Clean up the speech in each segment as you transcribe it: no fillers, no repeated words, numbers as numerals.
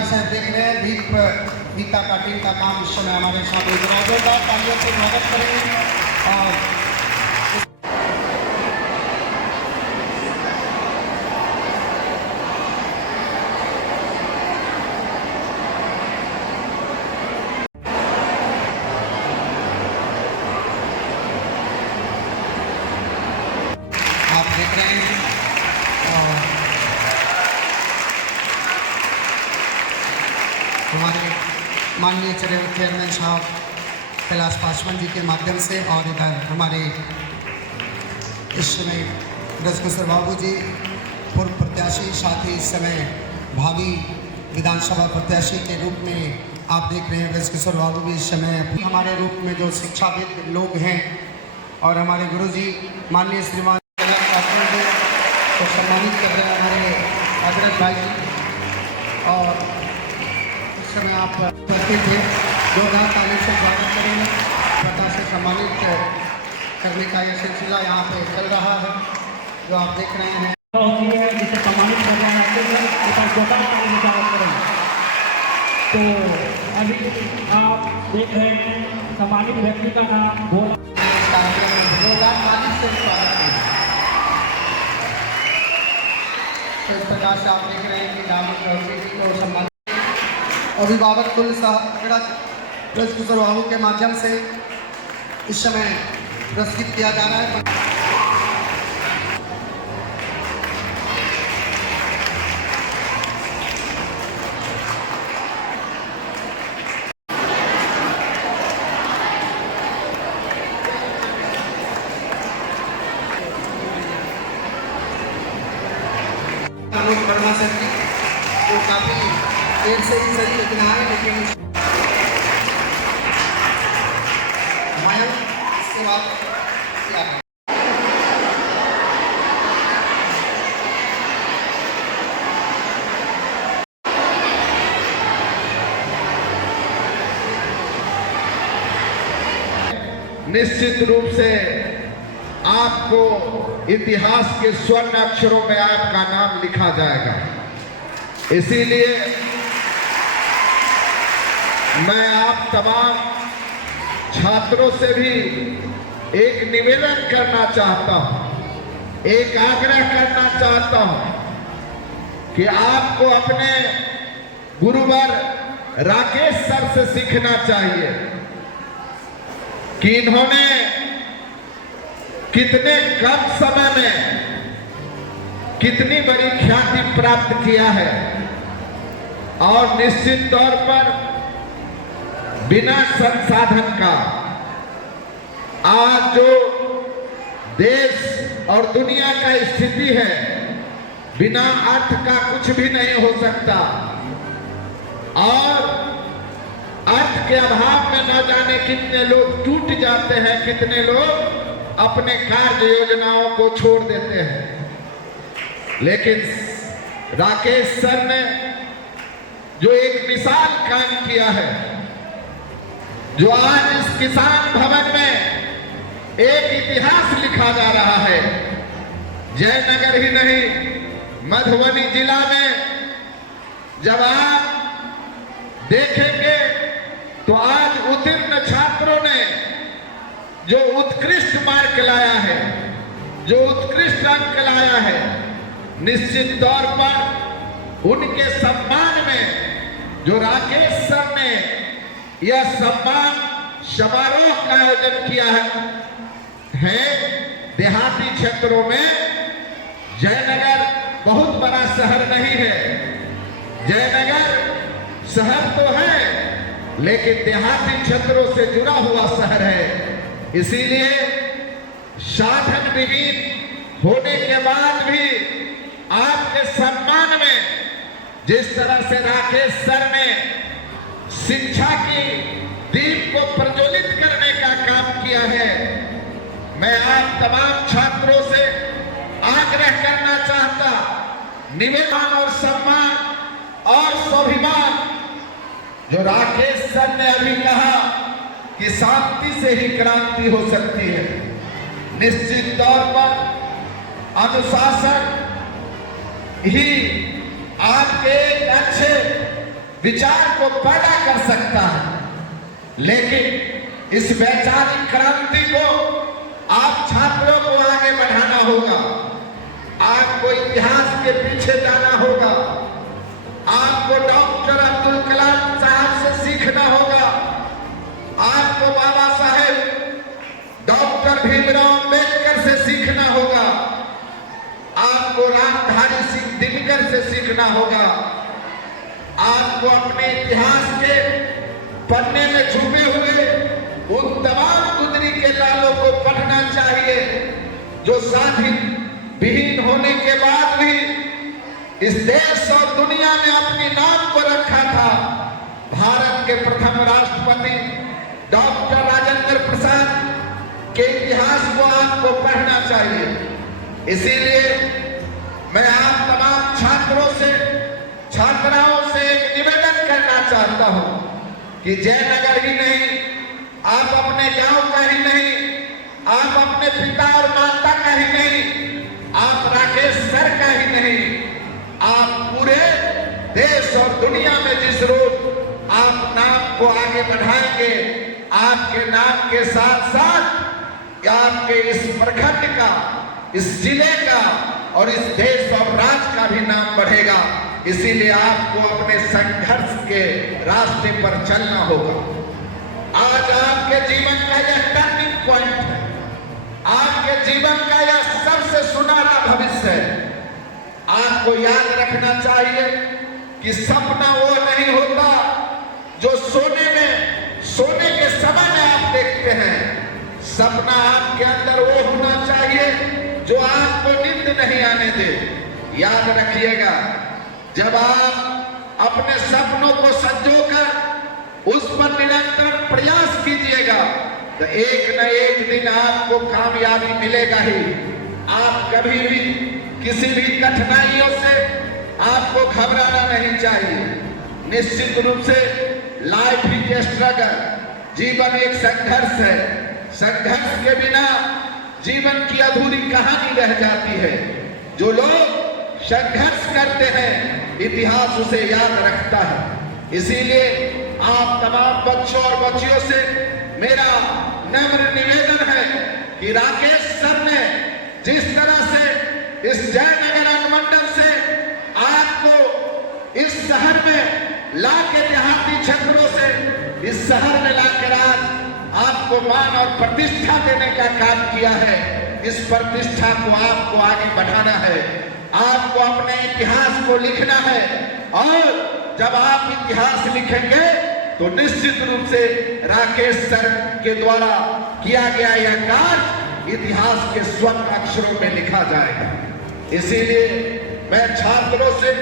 प्रकार से देख रहे हैं दीप गीता का टीम का काम इस समय हमारे साथ जोरदार तालियों से स्वागत करेंगे। और आप देख रहे हैं हमारे माननीय चेयरमैन साहब कैलाश पासवान जी के माध्यम से, और इधर हमारे इस समय ब्रजकिशोर बाबू जी पूर्व प्रत्याशी, साथ ही इस समय भावी विधानसभा प्रत्याशी के रूप में आप देख रहे हैं ब्रजकिशोर बाबू भी इस समय हमारे रूप में जो शिक्षाविद लोग हैं, और हमारे गुरु जी माननीय श्रीमान को सम्मानित कर रहे हैं हमारे अग्रज भाई जी। और इस समय आप करते थे जोरदार ताली से स्वागत करेंगे। पता से सम्मानित करने का यह सिलसिला यहाँ पे चल रहा है जो आप देख रहे हैं। जिसे सम्मानित कर रहे हैं जोरदार ताली से स्वागत करेंगे। तो अभी आप देख रहे हैं सम्मानित व्यक्ति का नाम जोरदार ताली से स्वागत करेंगे। तो इस प्रकार से आप देख रहे हैं कि नाम को सम्मानित अभिभावक कुल ब्रजकिशोर बाबू के माध्यम से इस समय पुरस्कृत किया जा रहा है। वर्मा सर जी जो काफ़ी देर से ही सही लेकिन आए, लेकिन इसके बाद क्या है? निश्चित रूप से आपको इतिहास के स्वर्ण अक्षरों में आपका नाम लिखा जाएगा। इसीलिए मैं आप तमाम छात्रों से भी एक निवेदन करना चाहता हूं, एक आग्रह करना चाहता हूं कि आपको अपने गुरुवर राकेश सर से सीखना चाहिए कि इन्होंने कितने कम समय में कितनी बड़ी ख्याति प्राप्त किया है, और निश्चित तौर पर बिना संसाधन का आज जो देश और दुनिया का स्थिति है, बिना अर्थ का कुछ भी नहीं हो सकता, और अर्थ के अभाव में न जाने कितने लोग टूट जाते हैं, कितने लोग अपने कार्य योजनाओं को छोड़ देते हैं। लेकिन राकेश सर ने जो एक मिसाल कायम किया है, जो आज इस किसान भवन में एक इतिहास लिखा जा रहा है। जयनगर ही नहीं, मधुबनी जिला में जब आप देखेंगे तो आज उत्तीर्ण छात्रों ने जो उत्कृष्ट मार्क लाया है, जो उत्कृष्ट अंक लाया है, निश्चित तौर पर उनके सम्मान में जो राकेश सर ने यह सम्मान समारोह का आयोजन किया है देहाती क्षेत्रों में। जयनगर बहुत बड़ा शहर नहीं है, जयनगर शहर तो है लेकिन देहाती क्षेत्रों से जुड़ा हुआ शहर है। इसीलिए साधन विहीन होने के बाद भी आपके सम्मान में जिस तरह से राकेश सर ने शिक्षा की दीप को प्रज्वलित करने का काम किया है, मैं आप तमाम छात्रों से आग्रह करना चाहता, निवेदन और सम्मान और स्वाभिमान जो राकेश सर ने अभी कहा कि शांति से ही क्रांति हो सकती है, निश्चित तौर पर अनुशासन ही आपके एक अच्छे विचार को पैदा कर सकता है। लेकिन इस वैचारिक क्रांति को आप छात्रों को आगे बढ़ाना होगा। आपको इतिहास के पीछे जाना होगा। आपको डॉक्टर अब्दुल कलाम साहब से सीखना होगा। आपको बाबा साहेब डॉक्टर भीमराव अम्बेडकर से सीखना होगा। आपको रामधारी सिंह दिनकर से सीखना होगा। आपको अपने इतिहास के पन्ने में छुपे हुए उन तमाम गुदरी के लालों को पढ़ना चाहिए जो स्वाधीन विहीन होने के बाद भी इस देश और दुनिया में अपने नाम को रखा था। भारत के प्रथम राष्ट्रपति डॉक्टर राजेंद्र प्रसाद के इतिहास को आपको पढ़ना चाहिए। इसीलिए मैं आप तमाम छात्रों से छात्राओं से एक निवेदन करना चाहता हूं कि जयनगर ही नहीं, आप अपने गांव का ही नहीं, आप अपने पिता और माता का ही नहीं, आप राकेश सर का ही नहीं, आप पूरे देश और दुनिया में जिस रोज आप नाम को आगे बढ़ाएंगे, आपके नाम के साथ साथ आपके इस प्रखंड का, इस जिले का और इस देश और राज्य का भी नाम बढ़ेगा। इसीलिए आपको अपने संघर्ष के रास्ते पर चलना होगा। आज आपके जीवन का यह टर्निंग पॉइंट है। आपके जीवन का यह सबसे सुनहरा भविष्य है। आपको याद रखना चाहिए कि सपना वो नहीं होता जो सोने के समय में आप देखते हैं। सपना आपके अंदर वो होना चाहिए जो आपको नींद नहीं आने दे। याद रखिएगा, जब आप अपने सपनों को संजोकर उस पर निरंतर प्रयास कीजिएगा तो एक न एक दिन आपको कामयाबी मिलेगा ही। आप कभी भी किसी भी कठिनाइयों से आपको घबराना नहीं चाहिए। निश्चित रूप से लाइफ इज स्ट्रगल, जीवन एक संघर्ष है। संघर्ष के बिना जीवन की अधूरी कहानी रह जाती है। जो लोग संघर्ष करते हैं इतिहास उसे याद रखता है। इसीलिए आप तमाम बच्चों और बच्चियों से मेरा नम्र निवेदन है कि राकेश सर ने जिस तरह से इस जयनगर अनुमंडल से आपको इस शहर में लाके देहाती क्षेत्रों से इस शहर में लाकर आज आपको मान और प्रतिष्ठा देने का काम किया है, इस प्रतिष्ठा को आपको आगे बढ़ाना है। आपको अपने इतिहास को लिखना है और जब आप इतिहास लिखेंगे तो निश्चित रूप से राकेश सर के द्वारा किया गया यह कार्य इतिहास के स्वर्ण अक्षरों में लिखा जाएगा। इसीलिए मैं छात्रों से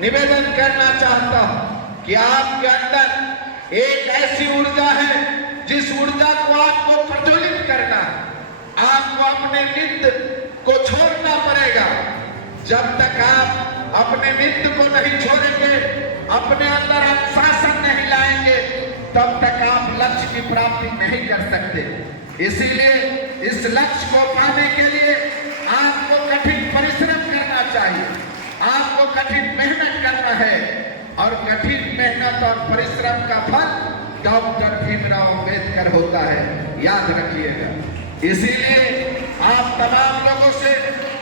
निवेदन करना चाहता हूं कि आपके अंदर एक ऐसी ऊर्जा है जिस ऊर्जा को आपको प्रज्वलित करना है। आपको अपने नित्य को छोड़ना पड़ेगा। जब तक आप अपने नित्य को नहीं छोड़ेंगे, अपने अंदर अनुशासन नहीं लाएंगे, तब तक आप लक्ष्य की प्राप्ति नहीं कर सकते। इसीलिए इस लक्ष्य को पाने के लिए आपको कठिन परिश्रम करना चाहिए। आपको कठिन मेहनत करना है और कठिन मेहनत और परिश्रम का फल डॉक्टर भीमराव अम्बेडकर होता है, याद रखिएगा। इसीलिए आप तमाम लोगों से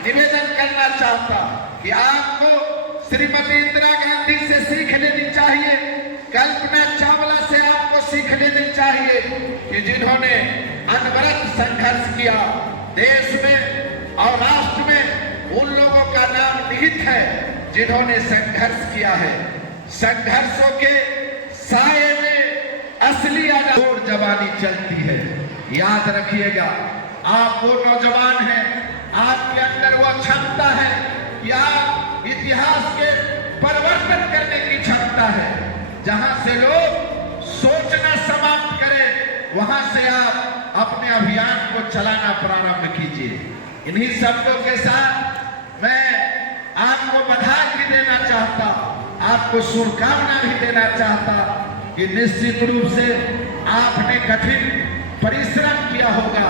निवेदन करना चाहता कि आपको श्रीमती इंदिरा गांधी से सीख लेनी चाहिए, कल्पना चावला से आपको सीख लेनी चाहिए कि जिन्होंने अनवरत संघर्ष किया। देश में और राष्ट्र में उन लोगों का नाम निहित है जिन्होंने संघर्ष किया है। संघर्षों के साए में असली आजाद जवानी चलती है। याद रखिएगा, आप वो नौजवान हैं, आपके अंदर वो क्षमता है कि आप इतिहास के परिवर्तन करने की क्षमता है। जहां से लोग सोचना समाप्त करें, वहां से आप अपने अभियान को चलाना प्रारंभ कीजिए। इन्हीं शब्दों के साथ मैं आपको बधाई भी देना चाहता, आपको शुभकामना भी देना चाहता कि निश्चित रूप से आपने कठिन परिश्रम किया होगा।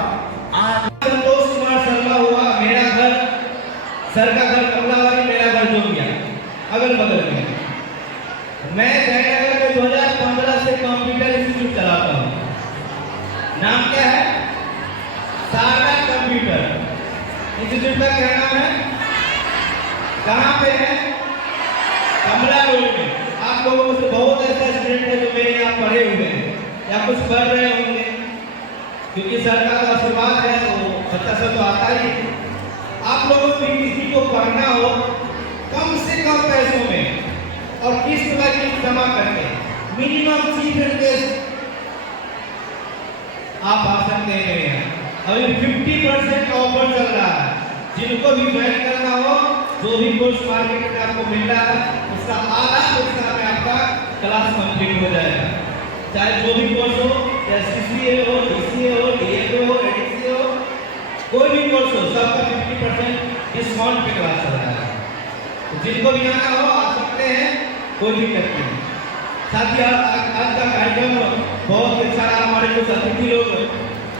आज संतोष कुमार शर्मा हुआ, मेरा घर, सर का घर कमलावारी, मेरा घर जोगिया, अगल बगल में। मैं जयनगर 2015 से कंप्यूटर इंस्टीट्यूट चलाता हूँ। नाम क्या है? शारदा कंप्यूटर इंस्टीट्यूट का क्या नाम है? कहाँ पे है? कमला रोड में। आप लोगों में से बहुत ऐसे स्टूडेंट है जो मेरे यहाँ पढ़े हुए हैं या कुछ पढ़ रहे होंगे, क्योंकि सरकार का आशीर्वाद है तो बच्चा सब तो आता ही है। आप लोगों को किसी को पढ़ना हो कम से कम पैसों में और किस्त पर किस्त जमा करके मिनिमम 3 रुपये आप आ सकते हैं। अभी 50% ऑफर चल रहा है। जिनको भी ज्वाइन करना हो, जो भी कोर्स मार्केट में आपको मिल रहा है उसका आधा पैसा में आपका क्लास कंप्लीट हो जाएगा। चाहे जो भी कोर्स हो, एससीसीए हो, डीसीए हो, डीएफए हो, एडीसीए हो, कोई भी कोर्स हो, सबका 50% डिस्काउंट पे क्लास चल रहा है। तो जिनको भी आना हो आ सकते हैं, कोई दिक्कत नहीं। साथ ही आज का कार्यक्रम बहुत अच्छा रहा। हमारे कुछ अतिथि लोग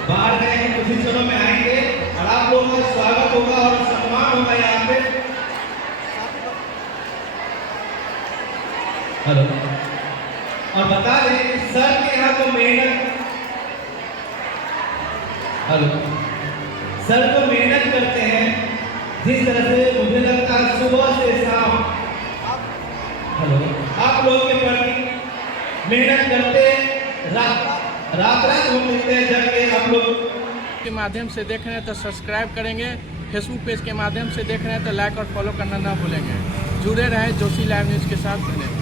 बाहर गए हैं, कुछ ही क्षणों में आएंगे और आप लोगों का स्वागत होगा और सम्मान होगा यहाँ पे। हेलो। और बता दें कि सर के यहाँ को मेहनत, हेलो, सर को मेहनत करते हैं जिस तरह से मुझे लगता है सुबह से शाम, हेलो, आप लोगों के प्रति मेहनत करते रात होते हैं जब के आप लोग के माध्यम से देख रहे हैं तो सब्सक्राइब करेंगे, फेसबुक पेज के माध्यम से देख रहे हैं तो लाइक और फॉलो करना ना भूलेंगे। जुड़े रहें जोशी लाइव न्यूज़ के साथ। धन्यवाद।